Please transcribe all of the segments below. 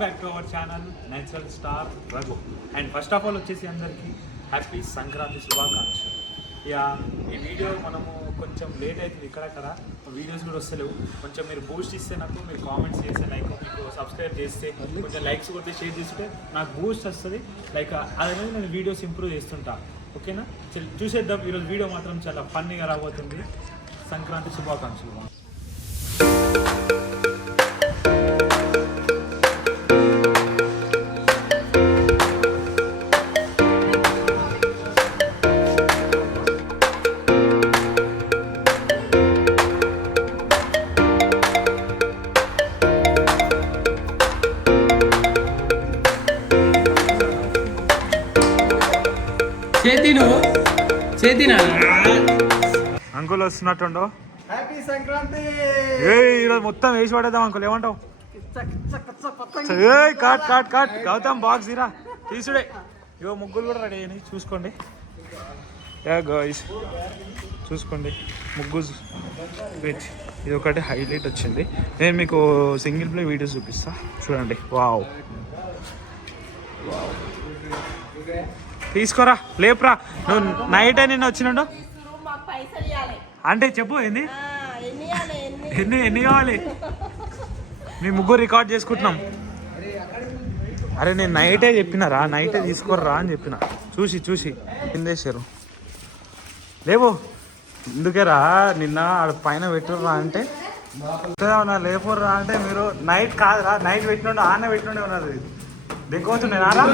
Back to our channel natural star Raghu. And first of all వచ్చేసి అందరికీ happy Sankranti శుభాకాంక్షలు. Yeah, ఈ వీడియో మనము కొంచెం లేట్ అవుతుంది, ఇక్కడక్కడ వీడియోస్ కూడా వస్తలేవు. కొంచెం మీరు బూస్ట్ ఇస్తే నాకు, మీరు కామెంట్స్ చేస్తే, లైక్ మీకు సబ్స్క్రైబ్ చేస్తే, కొంచెం లైక్స్ కొట్టి షేర్ చేస్తుంటే నాకు బూస్ట్ వస్తుంది. లైక్ అదే నేను వీడియోస్ ఇంప్రూవ్ చేస్తుంటా. ఓకేనా, చూసేద్దాం. ఈరోజు వీడియో మాత్రం చాలా ఫన్నీగా రాబోతుంది. సంక్రాంతి శుభాకాంక్షలు. చేతినా అంకుల్ వస్తున్నట్టుండో. హ్యాపీ సంక్రాంతి. ఈరోజు మొత్తం వేసి పడేద్దాం అంకుల్, ఏమంటావు? కాట్ కాట్ కాట్ గౌతమ్ బాక్స్ ఇరా తీసుడే. ఇవో ముగ్గులు కూడా రెడీ అయినాయి, చూసుకోండి. గాయ్స్ చూసుకోండి, ముగ్గు వెయిట్, ఇది ఒకటి హైలైట్ వచ్చింది. నేను మీకు సింగిల్ ప్లే వీడియోస్ చూపిస్తా, చూడండి. వావ్ వావ్, తీసుకోరా, లేపురా. నువ్వు నైట్ నిన్న వచ్చినాడు అంటే చెప్పు, ఏంది ఎన్ని కావాలి? మీ ముగ్గురు రికార్డ్ చేసుకుంటున్నాం. అరే నేను నైటే చెప్పినారా, నైటే తీసుకోర్రా అని చెప్పిన. చూసి కిందేశారు. లేవు ఎందుకేరా, నిన్న ఆడ పైన పెట్టుర్రా అంటే లేపుర్రా అంటే మీరు నైట్ కాదురా, నైట్ పెట్టినండు ఆన్న పెట్టినండే ఉన్నది. దిక్కుతున్నారా?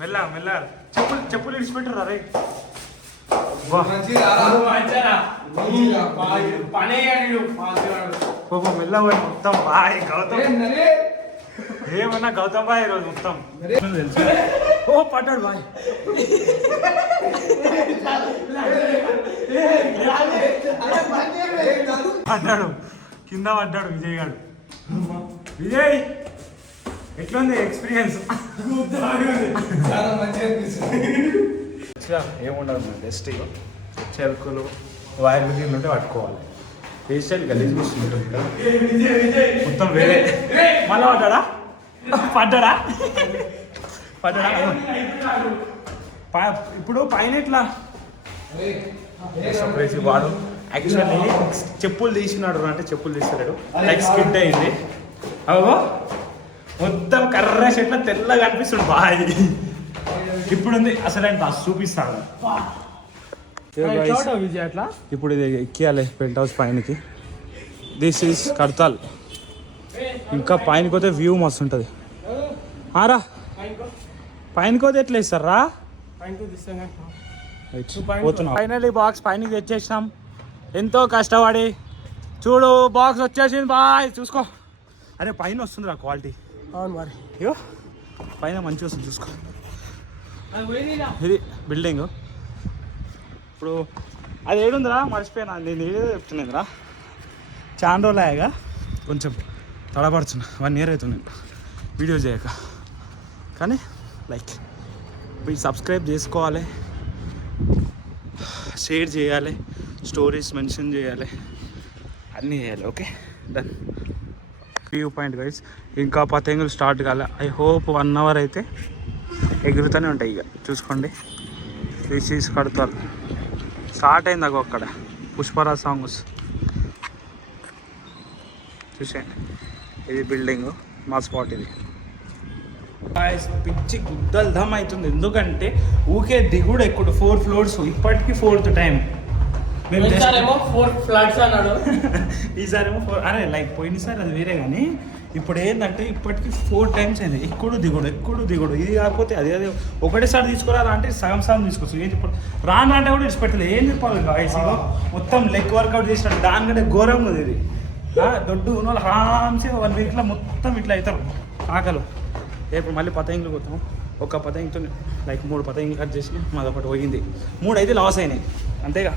మెల్ల మెల్ల చెప్పులు ఇడిచిపెట్టరా రే. మెల్ల పోయి మొత్తం బాయ్ గౌతమ్. ఏమన్నా గౌతమ్ బాయ్ ఈరోజు మొత్తం తెలుసు. ఓ పడ్డాడు బాయ్. పడ్డాడు, కింద పడ్డాడు విజయ్ గారు. విజయ్ ఎట్లుంది ఎక్స్పీరియన్స్? ఏముండదు, జస్ట్ చెరుకులు వైర్లు దీన్ని ఉంటే పట్టుకోవాలి. హెయిర్ స్టైల్ గలీజ్ వస్తుంటుంది కదా మొత్తం. వేరే మళ్ళా పడ్డాడా ఇప్పుడు పైన ఇట్లా సర్ప్రైజ్. వాడు యాక్చువల్లీ చెప్పులు తీసినాడు అంటే చెప్పులు తీస్తున్నాడు, లైక్ స్కిడ్ అయింది. అవో మొత్తం కర్ర చెట్ల తెల్లగా అనిపిస్తుంది బాయ్. ఇప్పుడు ఉంది అసలు బస్ చూపిస్తాను. ఇప్పుడు ఇది ఎక్కియాలి పెంట్ హౌస్ పైనకి. This is Kadthal. ఇంకా పైనకి పోతే వ్యూ మస్తు ఉంటుంది. రా పైనకి పోతే ఎట్లా ఇస్తారా? ఫైనల్లీ బాక్స్ పైనకి తెచ్చేసినాం, ఎంతో కష్టపడి. చూడు బాక్స్ వచ్చేసింది బాయ్, చూసుకో. అరే పైన వస్తుందిరా క్వాలిటీ. అవును మరి, అయ్యో పైన మంచిగా వస్తుంది, చూసుకో. ఇది బిల్డింగ్. ఇప్పుడు అది ఏడుందిరా, మర్చిపోయినా. నేను ఏదో చెప్తున్నానురా, చాలా రోజులు అయ్యాగా కొంచెం తడబడుతున్నా. 1 year అవుతుంది నేను వీడియో చేయక. కానీ లైక్ మీరు సబ్స్క్రైబ్ చేసుకోవాలి, షేర్ చేయాలి, స్టోరీస్ మెన్షన్ చేయాలి, అన్నీ చేయాలి. Okay done. View point guys. ఇంకా పతంగులు స్టార్ట్ కాలే. ఐ హోప్ 1 hour అయితే ఎగురుతూనే ఉంటాయి. ఇక చూసుకోండి, దిస్ కడతారు. స్టార్ట్ అయింది అగో అక్కడ పుష్పరాజ్ సాంగ్స్ చూసేయండి. ఇది బిల్డింగ్, మా స్పాట్ ఇది. పిచ్చి గుద్దలు దమ్ అవుతుంది, ఎందుకంటే ఊకే దిగుడు ఎక్కువ. 4 floors, ఇప్పటికీ 4th టైం. ఈసారేమో 4 ఫ్లాట్స్ అన్నాడు. ఈసారేమో 4. అరే లైక్ పోయినసారి అది వేరే, కానీ ఇప్పుడు ఏంటంటే ఇప్పటికి 4 times అయింది ఎక్కుడు దిగుడు. ఇది కాకపోతే అది ఒకటేసారి తీసుకురాలా అంటే సగం తీసుకోవచ్చు. ఏం చెప్పాలి, రాను అంటే కూడా ఇచ్చిపెట్టలేదు. ఏం చెప్పాలి గాయస్, మొత్తం లెగ్ వర్కౌట్ చేసినట్టు. దానికంటే ఘోరంగా ఉంది ఇది. దొడ్డు ఉన్న వాళ్ళు ఆరామ్సే 1 weekలో మొత్తం ఇట్లా అవుతారు ఆకలు. ఇప్పుడు మళ్ళీ పతంగులు పోతాం. ఒక పతంగితో లైక్ 3 పతంగులు కట్ చేసి మాదొకటి పోయింది. 3 అయితే లాస్ అయినాయి అంతేగా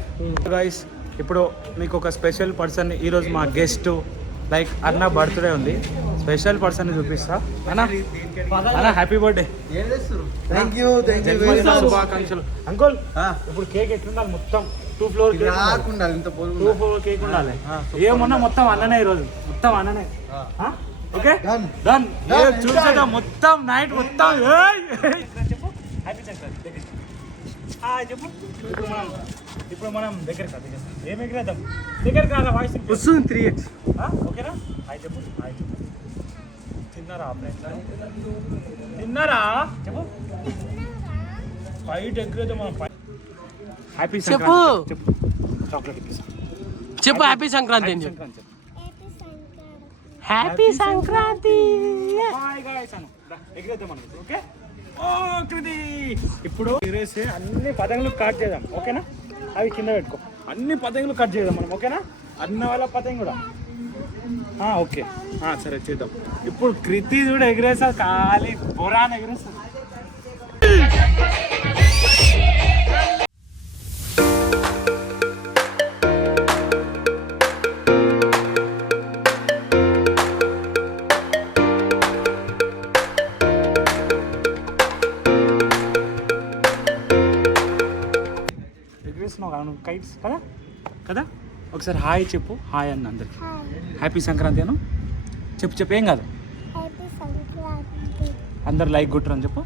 గాయస్. ఇప్పుడు మీకు ఒక స్పెషల్ పర్సన్, ఈరోజు మా గెస్ట్ లైక్ అన్న బర్త్డే ఉంది, స్పెషల్ పర్సన్ చూపిస్తా. అన్న హ్యాపీ బర్త్డే. థ్యాంక్ యూ శుభాకాంక్షలు. అంకుల్ ఇప్పుడు కేక్ ఎట్లుండాలి? మొత్తం 2 ఫ్లోర్ ఉండాలి, ఇంత 2 ఫ్లోర్ కేక్ ఉండాలి. ఏమన్నా మొత్తం అన్ననే ఈరోజు, మొత్తం అన్ననే. Okay done. చూసేదా మొత్తం నైట్ మొత్తం. చెప్పు హ్యాపీ సంక్రాంతి చెప్పు. ఇప్పుడు మనం దగ్గరికి ఏం ఎగిరేద్దాం? దగ్గరికి రాదా? వాయిస్ వస్తుంది 3x. ఓకేనా? హాయ్ చెప్పు. హాయ్ చెప్పు. తిన్నారా? తిన్నారా చెప్పు. ఫైట్ ఎగిరేద్దాం మనం. హ్యాపీ చెప్పు. చెప్పు. చాక్లెట్ ఇప్పిస్తా చెప్పు. Happy Sankranti. Happy Sankranti. Bye guys అను. ఎగిరేద్దాం మనం. ఓకే. ఓ కృతి ఇప్పుడు ఎగిరేసి అన్ని పతంగులు కట్ చేద్దాం. ఓకేనా? అవి కింద పెట్టుకో. అన్ని పతంగులు కట్ చేద్దాం మనం. ఓకేనా? అన్న వాళ్ళ పతంగి కూడా. ఓకే సరే చేద్దాం. ఇప్పుడు కృతి కూడా ఎగిరేసా, ఖాళీ బొరాన్ ఎగిరేస్తా. కైట్స్ కదా కదా. ఒకసారి హాయ్ చెప్పు. హాయ్ అన్న అందరికి. హ్యాపీ సంక్రాంతి అను చెప్పు. ఏం కాదు, అందరు లైక్ కొట్టరని చెప్పు.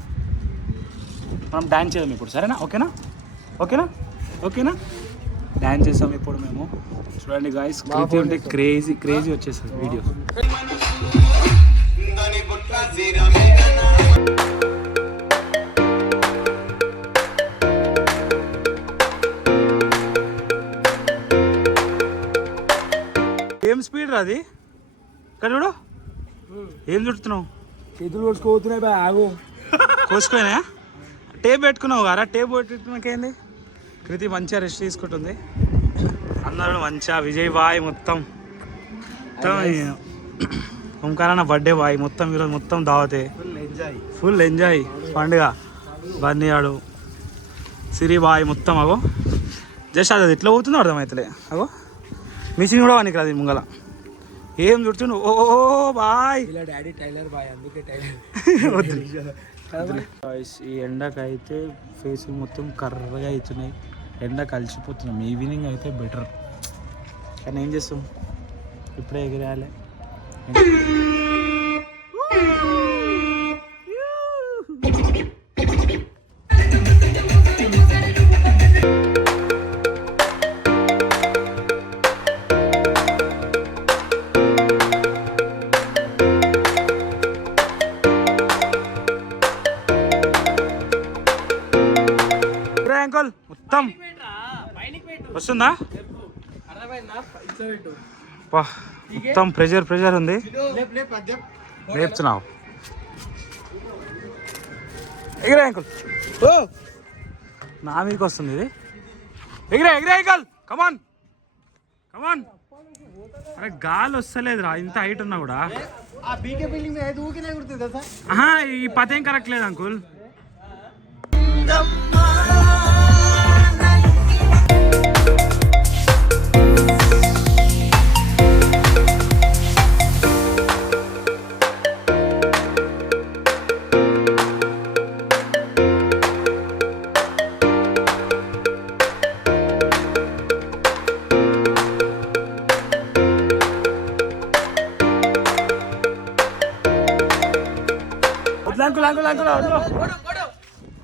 మనం డ్యాన్స్ చేద్దాం ఇప్పుడు, సరేనా? ఓకేనా? డ్యాన్స్ చేస్తాం ఇప్పుడు మేము. చూడండి గాయస్, కృతి ఉంటే క్రేజీ వచ్చేస్తుంది వీడియో. ఏం స్పీడ్ రాది ఇక్కడ చూడు. ఏం చుడుతున్నావు? చేతులు కోసుకుపోతున్నాయి బాయ్. ఆగు. కోసుకోనా? టేప్ పెట్టుకున్నావు కదా? టేప్ పెట్టుకున్నాకేంది? కృతి మంచిగా రెస్ట్ తీసుకుంటుంది. అందరూ మంచిగా విజయ్ బాయ్ మొత్తం ఓంకారన్న బర్త్డే బాయ్ మొత్తం ఈరోజు మొత్తం దావతే. ఫుల్ ఎంజాయ్ పండుగ. బన్నీ ఆడు సిరి బాయ్ మొత్తం. అగో జస్ట్ అది ఎట్లా పోతుందో అర్థమవుతలే. అగో మిషన్ కూడా వానికి రాదు ముంగల. ఏం చుడుతుండు? ఓ బాయ్. డాడీ టైలర్ బాయ్, అందుకే టైలర్. ఈ ఎండకైతే ఫేస్ మొత్తం కర్రగా అవుతున్నాయి. ఎండ కలిసిపోతున్నాం. ఈవినింగ్ అయితే బెటర్, కానీ ఏం చేస్తాం, ఇప్పుడే ఎగిరేయాలి. అంకుల్ మొత్తం వస్తుందా? మొత్తం ప్రెషర్ ఉంది. లేపుతున్నావు. ఎగిరే అంకుల్. నా మీదకి వస్తుంది ఇది. ఎగిరే అంకుల్. కమాన్. అరే గాలి వస్తలేదురా ఇంత హైట్ ఉన్నా కూడా. ఈ పతేం కరెక్ట్ లేదు అంకుల్.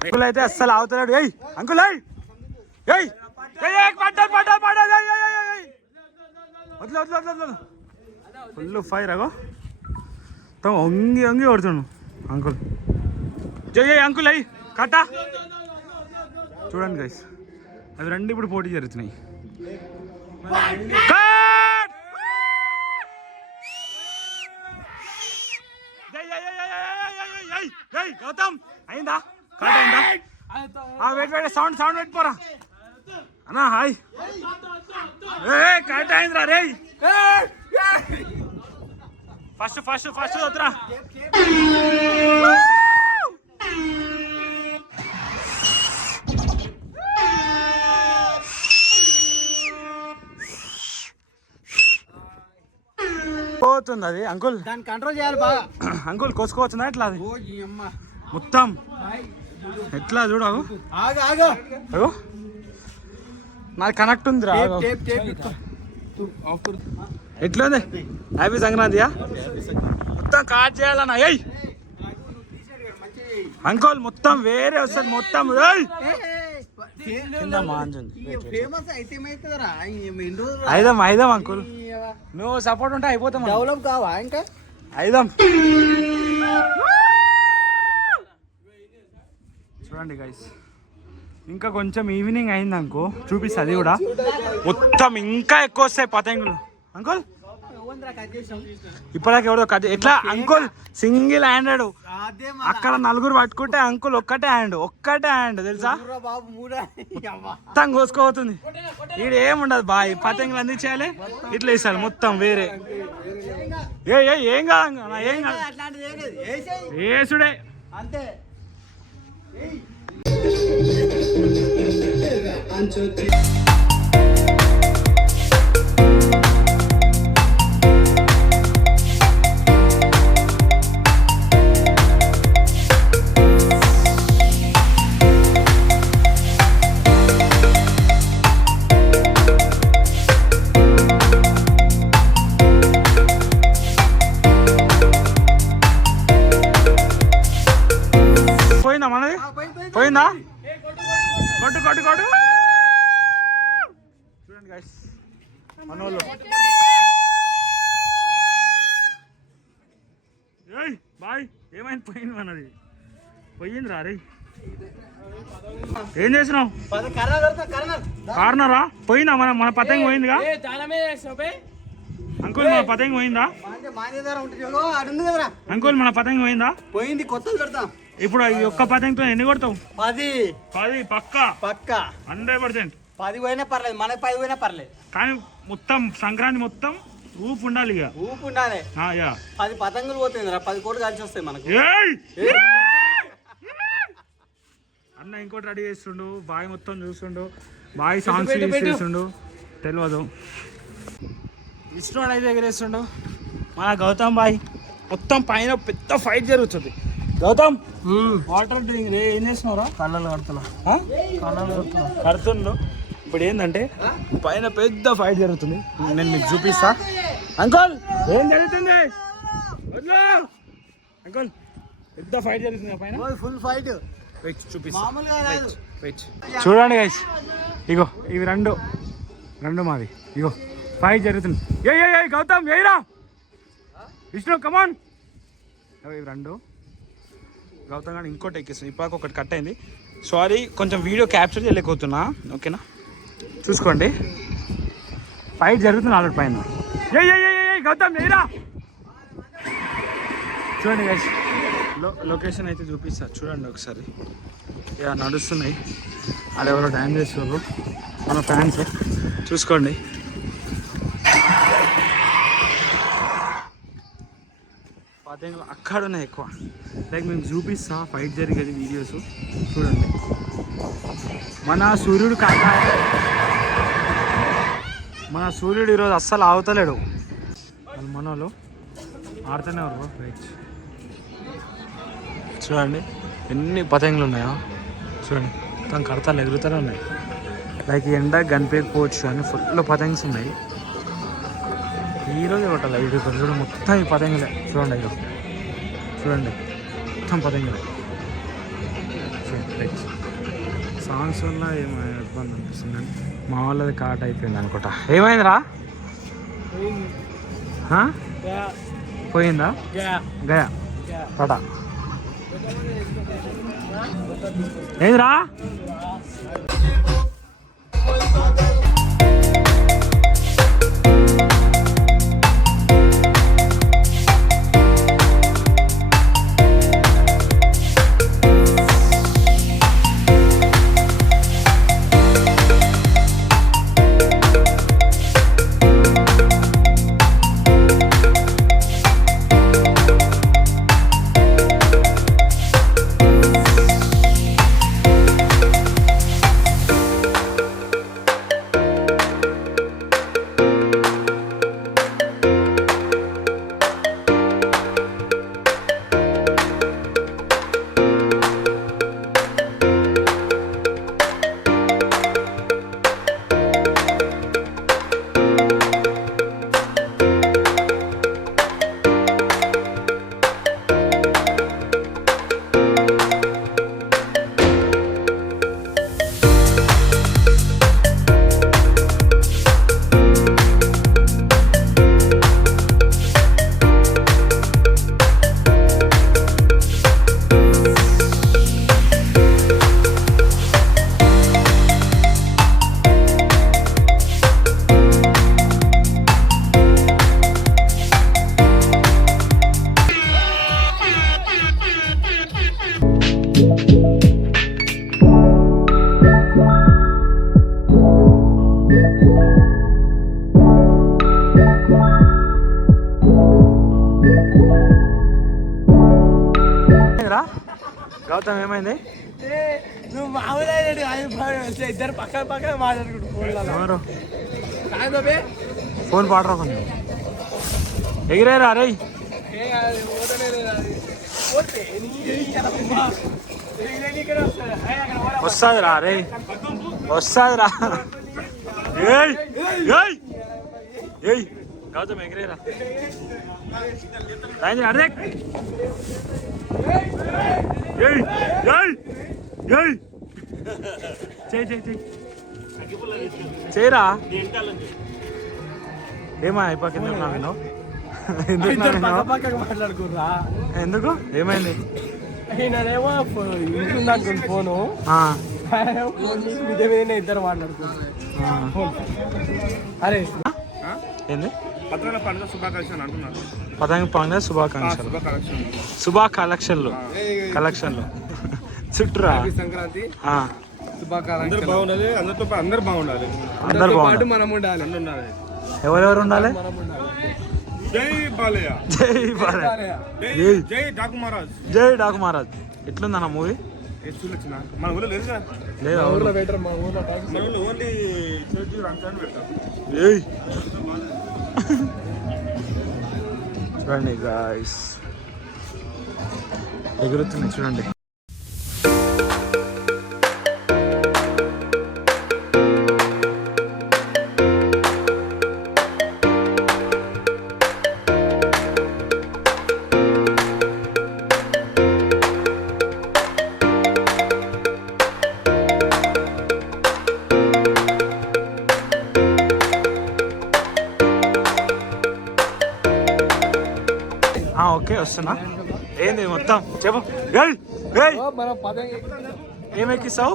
అంకుల్ అయితే అస్సలు అవుతున్నాడు. Uncle full fire. అగో వంగి కొడుతున్నాడు అంకుల్. అంకుల్ కట్టా చూడండి గైస్, అవి రెండు ఇప్పుడు పోటీ జరుగుతున్నాయి. గౌతమ్ అయిందా? కట్ అయిందా? వెయిట్ సౌండ్ పెట్టుకోరా అన్నా. హాయ్ కట్ అయిందిరా రే. ఫస్ట్ వద్దురా. కోసుకోవచ్చుంది అది అంకుల్, దాన్ని కంట్రోల్ చేయాలి బాగా. అంకుల్ కోసుకోవచ్చుందా ఎట్లా అది ఓ ఈ అమ్మ. మొత్తం ఎట్లా చూడవు ఆగు ఆగు. అగో నాకు కనెక్ట్ ఉందిరా టేప్ టేప్ టేప్. ఆఫ్ కర్. ఎట్లా ఉంది హ్యాపీ సంక్రాంతియా మొత్తం కాట్ చేయాలన్నా ఏయ్ అంకుల్ మొత్తం వేరే వస్తుంది మొత్తం ఏయ్ కింద మాంజుంది ఫేమస్ అయితే ఏమైతుందిరా ఎన్ని రోజులు ఐదం ఐదం అంకుల్ నువ్వు సపోర్ట్ ఉంటే అయిపోతాం డెవలప్ కావా ఇంకా. ఐదం చూడండి గైస్ ఇంకా కొంచెం ఈవినింగ్ అయింది అనుకో చూపిస్తా అది కూడా మొత్తం ఇంకా ఎక్కువ వస్తాయి పతంగులు అంకుల్ ఇప్పటిదాకా ఎవడో కట్ ఎట్లా అంకుల్ సింగిల్ హ్యాండెడ్ అక్కడ నలుగురు పట్టుకుంటే అంకుల్ ఒక్కటే హ్యాండ్ తెలుసా మొత్తం కోసుకోపోతుంది ఈడ ఏముండదు బాయ్ పతంగులు అందించేయాలి ఇట్లా ఇస్తారు మొత్తం వేరే ఏం కాదు ఏం కాదు ఏసుడే అంతే. పోయిందా మనది పోయిందా కొట్టు కొట్టు కొట్టు చూడండి గైస్ మనోళ్ళు ఏయ్ బాయ్ ఏమైంది పోయింది మనది పోయింది రా రే ఏం చేసినావు కార్నరా పోయిందా మన పతంగి పోయిందిగా అంకుల్ మన పతంగి పోయిందా అంకుల్ మన పతంగి పోయిందా పోయింది. కొత్తది పెడతాం ఇప్పుడు ఈ ఒక్క పతంగితో ఎన్ని కొడతావు 10 పక్కా పక్కా 100%. 10 పోయినా పర్లేదు, మనకి 10 పోయినా పర్లేదు. కానీ మొత్తం సంక్రాంతి మొత్తం ఊపు ఉండాలి ఇక ఊపు ఉండాలి. యా 10 పతంగులు పోతుంది రా, 10 కోట్లు కలిసి వస్తాయి మనకు. ఏయ్! అన్న ఇంకోటి రెడీ చేస్తుండు బాయ్ మొత్తం చూస్తుండు బాయ్ సాంగ్స్ చేస్తుండు తెలియదు విష్ణు అయితే ఎగరేస్తుండు మన గౌతమ్ బాయ్ మొత్తం పైన పెద్ద ఫైట్ జరుగుతుంది. గౌతమ్ వాటర్ డ్రింక్ రే ఏం చేస్తున్నావురా కళ్ళలు కడుతున్నా. కడుతుండు ఇప్పుడు ఏంటంటే పైన పెద్ద ఫైట్ జరుగుతుంది నేను మీకు చూపిస్తా. అంకుల్ ఏం జరుగుతుంది అంకుల్ పెద్ద ఫైట్ జరుగుతుంది పైన ఫుల్ ఫైట్ చూపిస్తా మామూలుగా రాదు. చూడండి గైస్ ఇగో ఇవి రెండు మావి ఇగో ఫైట్ జరుగుతుంది. ఏ గౌతమ్ ఏరా విష్ణు కమాన్ ఇవి రెండు గౌతమ్ గారు ఇంకోటి ఎక్కిస్తుంది ఇప్పటికి ఒకటి కట్ అయింది. సారీ కొంచెం వీడియో క్యాప్చర్ చేయలేకపోతున్నా ఓకేనా చూసుకోండి ఫైట్ జరుగుతుంది ఆల్రెడీ పైన. ఏ గౌతమ్ ఏరా చూడండి గైస్ లొకేషన్ అయితే చూపిస్తా చూడండి ఒకసారి. ఇక నడుస్తున్నాయి అడెవరో డ్యాన్స్ చేస్తారు మన ఫ్యాన్స్ చూసుకోండి. పతంగులు అక్కడ ఉన్నాయి ఎక్కువ లైక్ మేము చూపిస్తా ఫైట్ జరిగేది వీడియోస్ చూడండి. మన సూర్యుడు ఈరోజు అస్సలు ఆగుతలేడు మన వాళ్ళు ఆడుతూనే ఉన్నారు రైట్ చూడండి ఎన్ని పతంగులు ఉన్నాయో చూడండి మొత్తం కడతాలు ఎగురుతూనే ఉన్నాయి. లైక్ ఎండ కనిపించకపోవచ్చు కానీ ఫుల్ పతంగ్స్ ఉన్నాయి. ఈరోజు కొట్టాలి ఇది చూడండి మొత్తం ఈ పతంగులే చూడండి అయ్యో చూడండి మొత్తం పతంగులే చూడండి రైట్ సాంగ్స్ వల్ల ఏమైనా ఇబ్బంది అనిపిస్తుంది కానీ మా వాళ్ళది కాట్ అయిపోయింది అనుకుంటా. ఏమైందిరా పోయిందా గయా పట ఏందిరా గౌతమ్ ఏమైంది? నువ్వు మామూలు ఇద్దరు పక్కన పక్కన మాట్లాడుకుంటు ఫోన్ పాడరా కొంచెం ఎగిరేరా రే. వస్తాదిరా రే, వస్తాదిరా. ఏయ్ ఏయ్ ఏయ్ గౌతమ్ ఎగిరేరా. అదే ఏయ్ ఏయ్ ఏయ్ చేయి చేయి చేయి చేయరా. ఏమా అయిపోయి ఎందుకు నవ్వినావు? ఎందుకు నవ్వినావు? మాట్లాడుకుర్రా. ఎందుకు ఏమైంది? నేనేమో అనుకుని ఫోను ఇద్దరు మాట్లాడుకున్నారు. అరే ఏంది? పతంగ పండుగ శుభాకాంక్షలు అంటున్నారు. పతంగ పండుగ శుభాకాంక్షలు. శుభా కలెక్షన్లు కలెక్షన్లు చుట్టూరా. సంక్రాంతి ఆ, అందరూ బాగుండాలి, అందరితో పాటు అందరు బాగుండాలి. అందరు బాగుండాలి. మనం ఉండాలి. అందరూ ఉండాలి. ఎవరెవరు ఉండాలి? మనం ఉండాలి. జై బాలయ్య, జై బాలయ్య, జై జై డాకు మహారాజ్. జై డాకు మహారాజ్. ఎట్లుందన్న మూవీ? వచ్చిన మన ఊళ్ళో లేదు కదా, లేదా? ఊర్లో బెటర్, మా ఊర్లో మన ఊళ్ళో ఓన్లీ చేతి రంజాన్ పెడతాం. ఏయ్ చూడండి గాయ్స్, ఎగురుతుంది చూడండి. ఓకే వస్తున్నా. ఏంది మొత్తం చెప్పు. ఏయ్ ఏయ్ మనం పతంగి ఏమెక్కిస్తావు?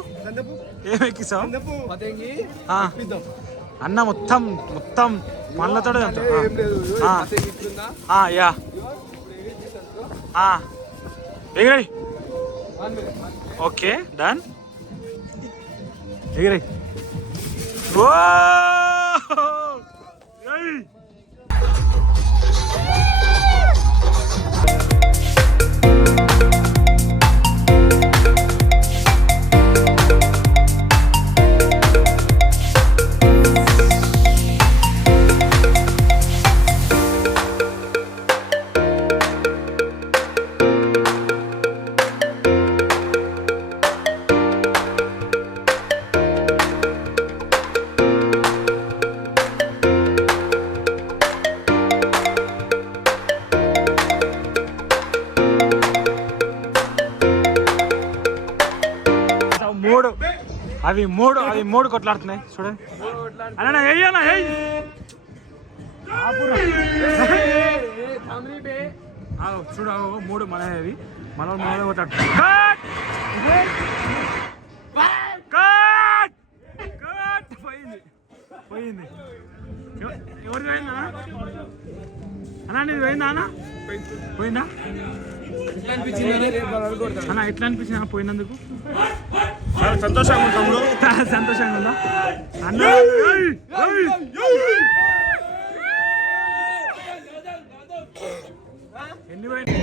ఏమెక్కిస్తావు? పతంగి అన్న మొత్తం మొత్తం మళ్ళతో ఏం లేదు. పతంగి ఇట్లుందా? యా ఎగిరాయి. Okay done. ఎగిరాయి. ఓ ఏయ్ అవి మూడు కొట్లాడుతున్నాయి చూడండి. అన్న వెయ్యన్నా చూడ మూడు మనవి మన కొట్లాడు. పోయింది పోయింది. ఎవరిది పోయిందా అన్నా? నీది పోయిందా అన్న? పోయిందా అన్న? ఎట్లా అనిపించింది పోయినందుకు? చాలా సంతోషంగా ఉంది తమ్ముడు. సంతోషంగా ఉందా అన్న? ఎన్ని పోయింది?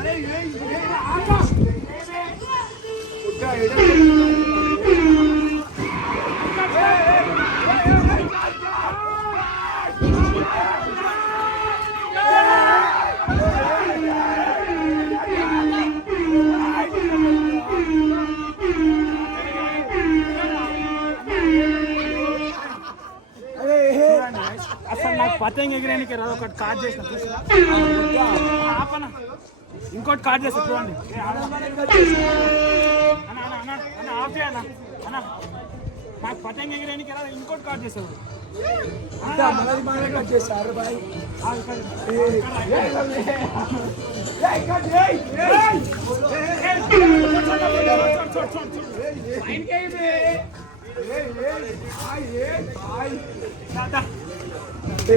అరే పతంగి ఎగిరేనికి రాదు ఒకటి కార్డ్ చేసిన చూసినా ఆపన ఇంకోటి కార్డ్ చేస్తా చూడండి అన్న ఆఫ్ చేయన్న అన్న నాకు పతంగి ఎగిరేనికి రాదు ఇంకోటి కార్డ్ చేస్తాడు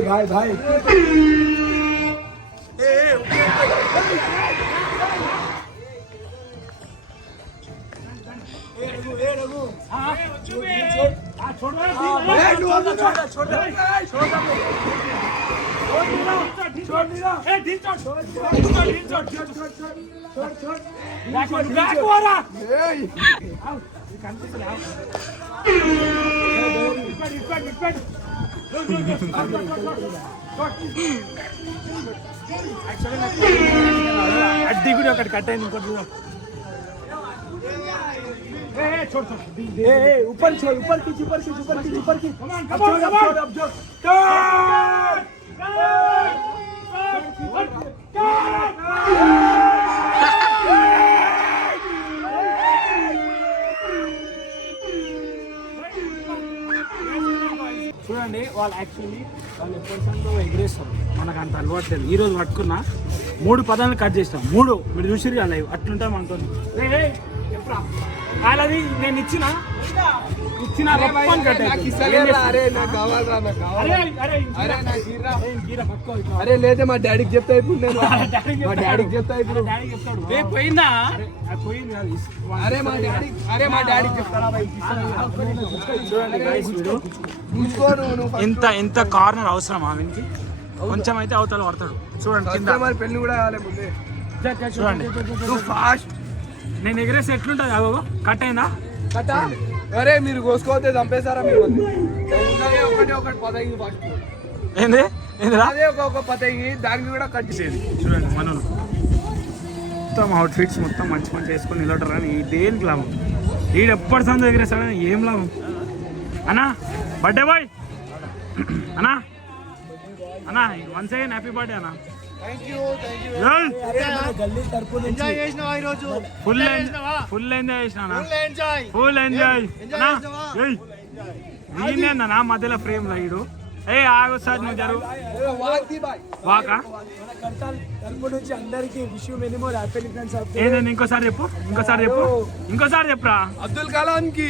भाई भाई అడ్డీ కూడా ఒకటి కట్ అయింది ఇంకోటి ऊपर छोड़ ऊपर की ऊपर की ऊपर की ऊपर की చూడండి వాళ్ళు యాక్చువల్లీ వాళ్ళు ఎప్పటికంటూ ఎగిరేస్తారు మనకు అంత అలవాటు లేదు. ఈరోజు పట్టుకున్నా 3 పదాలను కట్ చేస్తాం 3 మీరు చూసిరు కదా లైవ్ అట్లుంటాం మనతో ఎప్పుడా వాళ్ళది నేను ఇచ్చిన రప్పని కట్ అరే లేదే మా డాడీకి చెప్తా ఇప్పుడు నేను మా డాడీకి చెప్తా ఇప్పుడు పోయిందా అరే మా డాడీకి చెప్తారా ఇంత కార్నర్ అవసరమా వీనికి కొంచెం అయితే అవతల పడతాడు చూడండి కింద మరి పెళ్లి కూడా కావాలి ముందే చూడండి ఫాస్ట్ నేను ఎగిరేసి ఎట్లుంటుంది అగో కట్ అయిందా కట్ట అరే మీరు కోసుకోతే చంపేశారా మీరు ఉన్నదే ఒకటి పదహి ఫాస్ట్ ఏంది ఏందిరా అదే ఒక పదహి దానికి కూడా కట్ చేసేది చూడండి మనోళ్ళు మొత్తం అవుట్ఫిట్స్ మొత్తం మంచి వేసుకొని నిలబడరు కానీ దేనికి లాభం వీడు ఎప్పటి సందో ఎగిరేస్తాడని ఏం లాభం అన్నా బర్త్డే బాయ్ అన్నా అన్నా వన్స్ అగైన్ హ్యాపీ బర్త్డే అన్నా ఫుల్ ఎంజాయ్ చేసిన ఫుల్ ఎంజాయ్ వీళ్ళేందన్నా మధ్యలో ఫ్రేమ్ లైడు ఏ ఆగొస్తాడు నువ్వు జరుగు వాకా ఏంటండి ఇంకోసారి చెప్పు ఇంకోసారి చెప్పురా అబ్దుల్ కలాం కి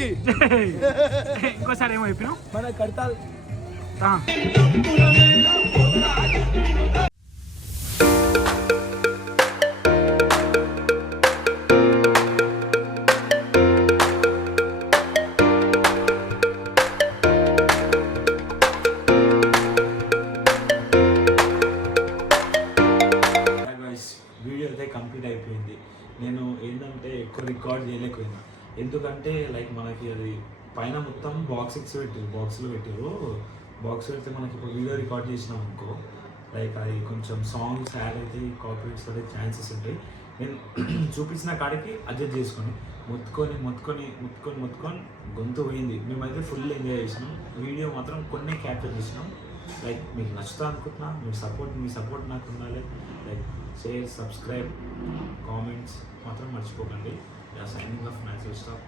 ఇంకోసారి ఏమో చెప్పినావు మన కడతాల్ వీడియో అయితే కంప్లీట్ అయిపోయింది. నేను ఏంటంటే ఎక్కువ రికార్డ్ చేయలేకపోయినా ఎందుకంటే లైక్ మనకి అది పైన మొత్తం బాక్స్లో పెట్టారు బాక్స్ పెడితే మనకి ఇప్పుడు వీడియో రికార్డ్ చేసినాం అనుకో లైక్ అది కొంచెం సాంగ్స్ యాడ్ అయితే కాపీరైట్స్ అదే ఛాన్సెస్ ఉంటాయి. నేను చూపించిన కాడికి అడ్జస్ట్ చేసుకొని మొత్తుకొని గొంతు పోయింది. మేమైతే ఫుల్ ఎంజాయ్ చేసినాం. వీడియో మాత్రం కొన్ని క్యాప్చర్ చేసినాం. లైక్ మీకు నచ్చుతా అనుకుంటున్నా. మీ సపోర్ట్ నాకు ఉండాలి. లైక్ షేర్, సబ్స్క్రైబ్, కామెంట్స్ మాత్రం మర్చిపోకండి. Signing off match stop.